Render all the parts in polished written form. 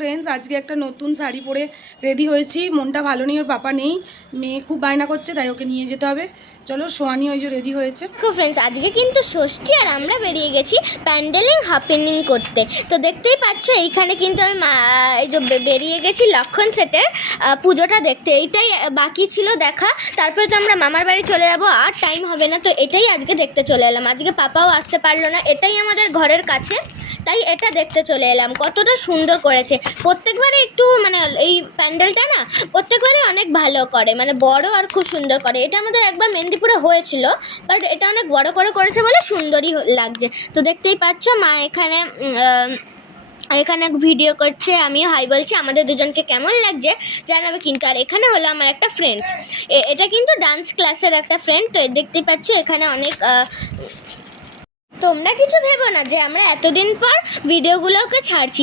Friends, আজকে একটা নতুন শাড়ি পরে রেডি হয়েছি। মনটা ভালো নেই, ওর পাপা নেই, মেয়ে খুব বায়না করছে, তাই ওকে নিয়ে যেতে হবে। চলো, সোয়ানি ওই যে রেডি হয়েছে। ফ্রেন্ডস, আজকে কিন্তু ষষ্ঠী আর আমরা বেরিয়ে গেছি প্যান্ডেলিং হ্যাপেনিং করতে। তো দেখতেই পাচ্ছ এইখানে কিন্তু আমি এই যে বেরিয়ে গেছি লক্ষণ সেটের পুজোটা দেখতে। এইটাই বাকি ছিল দেখা, তারপরে তো আমরা মামার বাড়ি চলে যাব, আর টাইম হবে না। তো এটাই আজকে দেখতে চলে এলাম। আজকে পাপাও আসতে পারলো না, এটাই আমাদের ঘরের কাছে, তাই এটা দেখতে চলে এলাম। কতটা সুন্দর করেছে প্রত্যেকবারে, একটু মানে এই প্যান্ডেলটা না প্রত্যেকবারে অনেক ভালো করে, মানে বড় আর খুব সুন্দর করে। এটা আমাদের একবার মেদিনীপুরে হয়েছিল, বাট এটা অনেক বড় করে করেছে বলে সুন্দরই লাগছে। তো দেখতেই পাচ্ছ মা এখানে ভিডিও করছে, আমিও হাই বলছি। আমাদের দুজনকে কেমন লাগছে জানাবে কিন্তু। আর এখানে হলো আমার একটা ফ্রেন্ড, এটা কিন্তু ডান্স ক্লাসের একটা ফ্রেন্ড। তো দেখতেই পাচ্ছ এখানে অনেক তোমরা কিছু ভেবো না যে আমরা এতদিন পর ভিডিওগুলোকে ছাড়ছি।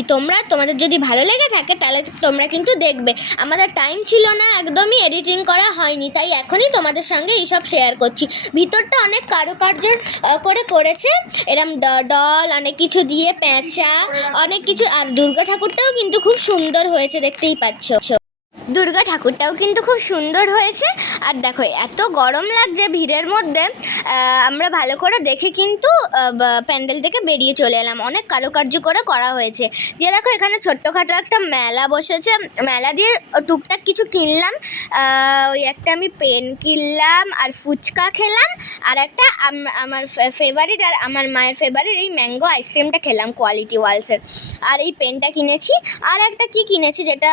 তোমাদের যদি ভালো লেগে থাকে তাহলে তোমরা কিন্তু দেখবে। আমাদের টাইম ছিল না, একদমই এডিটিং করা হয়নি, তাই এখনই তোমাদের সঙ্গে এইসব শেয়ার করছি। ভিতরটা অনেক কারুকার্যের করে করেছে, এরম ডল অনেক কিছু দিয়ে, পেঁচা অনেক কিছু। আর দুর্গা ঠাকুরটাও কিন্তু খুব সুন্দর হয়েছে, দেখতেই পাচ্ছ। দুর্গা ঠাকুরটাও কিন্তু খুব সুন্দর হয়েছে। আর দেখো এত গরম লাগছে ভিড়ের মধ্যে, আমরা ভালো করে দেখে কিন্তু প্যান্ডেল থেকে বেরিয়ে চলে এলাম। অনেক কারুকার্য করে করা হয়েছে। দিয়ে দেখো এখানে ছোট্টখাটো একটা মেলা বসেছে, মেলা দিয়ে টুকটাক কিছু কিনলাম। ওই একটা আমি পেন কিনলাম, আর ফুচকা খেলাম, আর একটা আমার ফেভারিট আর আমার মায়ের ফেভারিট এই ম্যাঙ্গো আইসক্রিমটা খেলাম কোয়ালিটি ওয়ালসের। আর এই পেনটা কিনেছি, আর একটা কি কিনেছি যেটা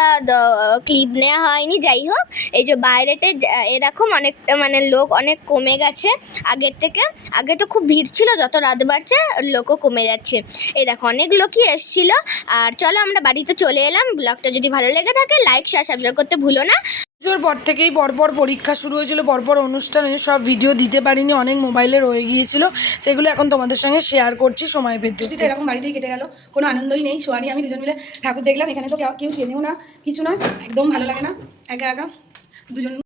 ক্লিপ নেওয়া হয়নি। যাই হোক, এই যে বাইরেতে এরকম অনেকটা মানে লোক অনেক কমে গেছে আগের থেকে। আগে তো খুব ভিড় ছিল, যত রাত বাড়ছে লোকও কমে যাচ্ছে। এই দেখো অনেক লোকই এসেছিলো। আর চলো আমরা বাড়িতে চলে এলাম। ব্লগটা যদি ভালো লেগে থাকে লাইক শেয়ার সাবস্ক্রাইব করতে ভুলো না। পুজোর পর থেকেই পরপর পরীক্ষা শুরু হয়েছিল, পরপর অনুষ্ঠানে সব ভিডিও দিতে পারিনি, অনেক মোবাইলে রয়ে গিয়েছিল। সেগুলো এখন তোমাদের সঙ্গে শেয়ার করছি সময় পেতে। এরকম বাড়িতেই কেটে গেল, কোনো আনন্দই নেই। সোয়ানি আমি দুজন মিলে ঠাকুর দেখলাম। এখানে তো কেউ চেনেও না, কিছু না, একদম ভালো লাগে না, একা একা দুজন।